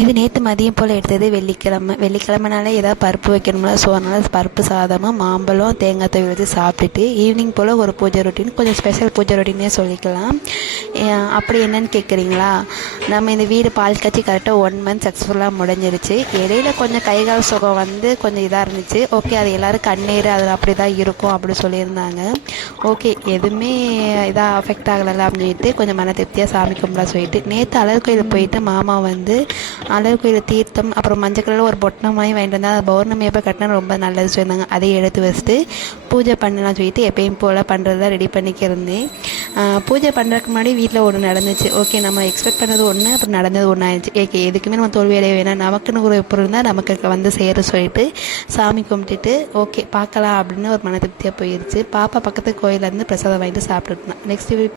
இது நேற்று மதியம் போல் எடுத்தது வெள்ளிக்கிழமைனால ஏதாவது பருப்பு வைக்கணும்ல. ஸோ அதனால் பருப்பு சாதமும் மாம்பழம் தேங்காய் துவையல் வச்சு சாப்பிட்டுட்டு ஈவினிங் போல் ஒரு பூஜை ரொட்டீன், கொஞ்சம் ஸ்பெஷல் பூஜை ரொட்டீனே சொல்லிக்கலாம். அப்படி என்னன்னு கேட்குறீங்களா? நம்ம இந்த வீடு பால் காய்ச்சி கரெக்டாக 1 மந்த் சக்ஸஸ்ஃபுல்லாக முடிஞ்சிருச்சு. இடையில கொஞ்சம் கைகால் சுகம் வந்து கொஞ்சம் இதாக இருந்துச்சு. ஓகே, அது எல்லோரும் கண்ணீர் அது அப்படி தான் இருக்கும் அப்படி சொல்லியிருந்தாங்க. ஓகே, எதுவுமே இதாக அஃபெக்ட் ஆகலை அப்படின்னு சொல்லிட்டு கொஞ்சம் மன திருப்தியாக சாமி கும்பிடலாம் சொல்லிட்டு நேற்று அழகு கோயில் போயிட்டு மாமா வந்து அழகு கோயில் தீர்த்தம் அப்புறம் மஞ்சள் கலரில் ஒரு பொட்டணம் மாதிரி வாங்கிட்டு வந்தால் அது பௌர்ணமி எப்போ கட்டினா ரொம்ப நல்லது சொல்லியிருந்தாங்க. அதையும் எடுத்து வச்சுட்டு பூஜை பண்ணலாம் சொல்லிட்டு எப்பயும் போல் பண்ணுறதா ரெடி பண்ணிக்கிருந்தேன். பூஜை பண்ணுறதுக்கு முன்னாடி வீட்டில் ஒன்று நடந்துச்சு. ஓகே, நம்ம எக்ஸ்பெக்ட் பண்ணது ஒன்று, அப்புறம் நடந்தது ஒன்று ஆயிடுச்சு. ஓகே, எதுக்குமே நம்ம தோல்வி அடைய வேணாம், நமக்குன்னு ஒரு பொருள் இருந்தால் நமக்கு வந்து செய்கிற சொல்லிட்டு சாமி கும்பிட்டுட்டு ஓகே பார்க்கலாம் அப்படின்னு ஒரு மன திருப்தியாக போயிடுச்சு. பாப்பா பக்கத்து கோயிலேருந்து பிரசாதம் வாங்கிட்டு சாப்பிட்டுருந்தேன். நெக்ஸ்ட்